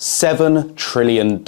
$7 trillion.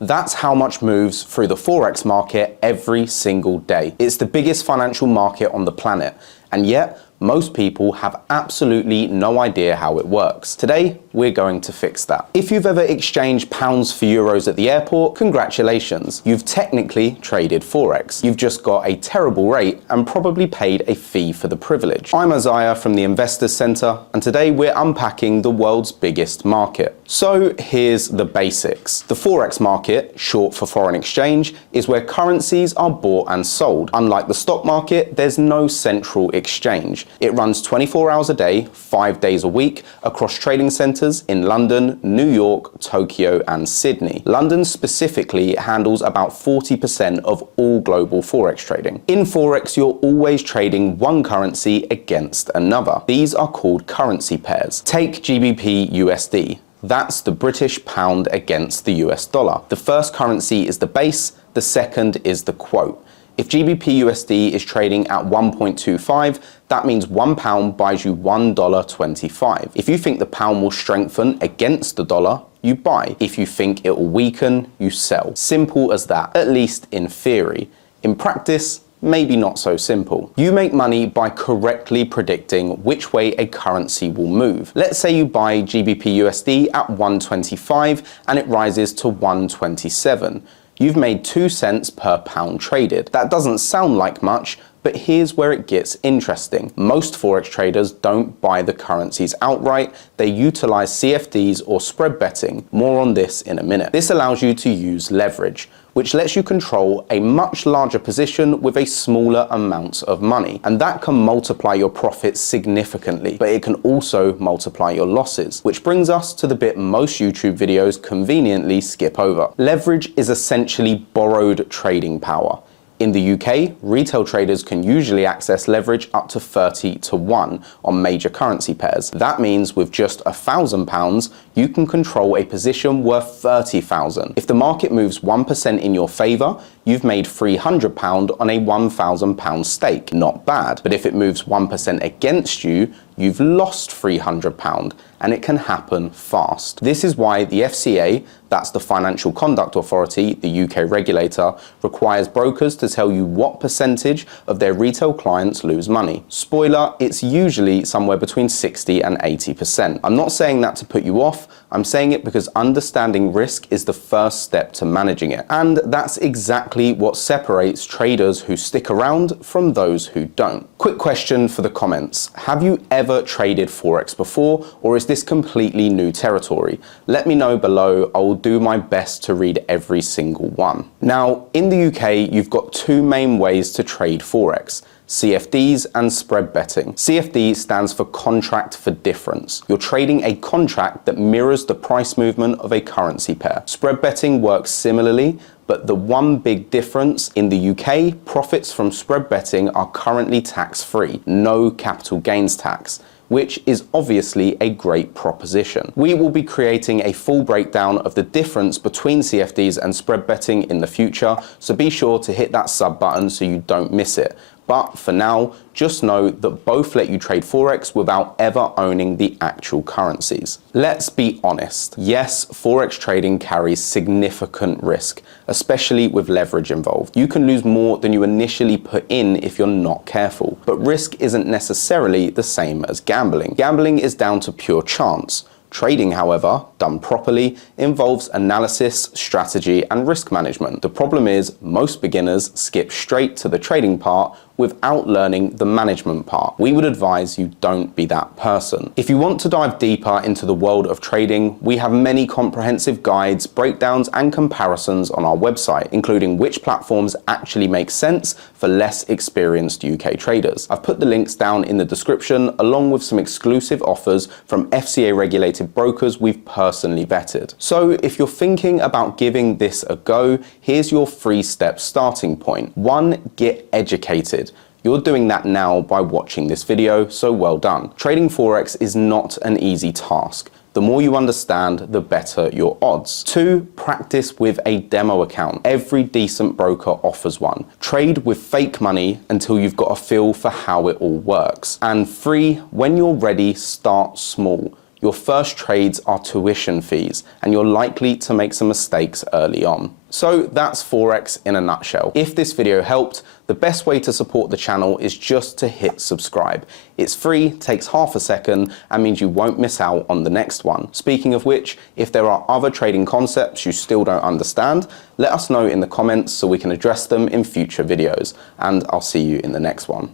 That's how much moves through the Forex market every single day. It's the biggest financial market on the planet, and yet most people have absolutely no idea how it works. Today, we're going to fix that. If you've ever exchanged pounds for euros at the airport, congratulations. You've technically traded Forex. You've just got a terrible rate and probably paid a fee for the privilege. I'm Uzziah from the Investors Center, and today we're unpacking the world's biggest market. So here's the basics. The Forex market, short for foreign exchange, is where currencies are bought and sold. Unlike the stock market, there's no central exchange. It runs 24 hours a day, 5 days a week, across trading centers in London, New York, Tokyo, and Sydney. London specifically handles about 40% of all global Forex trading. In Forex, you're always trading one currency against another. These are called currency pairs. Take GBP USD. That's the British pound against the US dollar. The first currency is the base, the second is the quote. If GBP USD is trading at 1.25, that means £1 buys you $1.25. If you think the pound will strengthen against the dollar, you buy. If you think it will weaken, you sell. Simple as that, at least in theory. In practice, maybe not so simple. You make money by correctly predicting which way a currency will move. Let's say you buy GBP USD at 125 and it rises to 127. You've made 2 cents per pound traded. That doesn't sound like much, but here's where it gets interesting. Most Forex traders don't buy the currencies outright. They utilize CFDs or spread betting. More on this in a minute. This allows you to use leverage, which lets you control a much larger position with a smaller amount of money. And that can multiply your profits significantly, but it can also multiply your losses, which brings us to the bit most YouTube videos conveniently skip over. Leverage is essentially borrowed trading power. In the UK, retail traders can usually access leverage up to 30 to 1 on major currency pairs. That means with just £1,000, you can control a position worth 30,000. If the market moves 1% in your favor, you've made £300 on a £1,000 stake. Not bad. But if it moves 1% against you, you've lost £300, and it can happen fast. This is why the FCA, that's the Financial Conduct Authority, the UK regulator, requires brokers to tell you what percentage of their retail clients lose money. Spoiler, it's usually somewhere between 60 and 80%. I'm not saying that to put you off, I'm saying it because understanding risk is the first step to managing it. And that's exactly what separates traders who stick around from those who don't. Quick question for the comments. Have you ever traded Forex before, or is this completely new territory? Let me know below. I will do my best to read every single one. Now, in the UK, you've got two main ways to trade Forex: CFDs and spread betting. CFD stands for contract for difference. You're trading a contract that mirrors the price movement of a currency pair. Spread betting works similarly, but the one big difference: in the UK, profits from spread betting are currently tax-free, no capital gains tax, which is obviously a great proposition. We will be creating a full breakdown of the difference between CFDs and spread betting in the future, so be sure to hit that sub button so you don't miss it. But for now, just know that both let you trade Forex without ever owning the actual currencies. Let's be honest. Yes, Forex trading carries significant risk, especially with leverage involved. You can lose more than you initially put in if you're not careful. But risk isn't necessarily the same as gambling. Gambling is down to pure chance. Trading, however, done properly, involves analysis, strategy, and risk management. The problem is most beginners skip straight to the trading part without learning the management part. We would advise you don't be that person. If you want to dive deeper into the world of trading, we have many comprehensive guides, breakdowns, and comparisons on our website, including which platforms actually make sense for less experienced UK traders. I've put the links down in the description, along with some exclusive offers from FCA-regulated brokers we've personally vetted. So if you're thinking about giving this a go, here's your 3-step starting point. 1, get educated. You're doing that now by watching this video, so well done. Trading Forex is not an easy task. The more you understand, the better your odds. 2, practice with a demo account. Every decent broker offers one. Trade with fake money until you've got a feel for how it all works. And 3, when you're ready, start small. your first trades are tuition fees, and you're likely to make some mistakes early on. So that's Forex in a nutshell. If this video helped, the best way to support the channel is just to hit subscribe. It's free, takes half a second, and means you won't miss out on the next one. Speaking of which, if there are other trading concepts you still don't understand, let us know in the comments so we can address them in future videos, and I'll see you in the next one.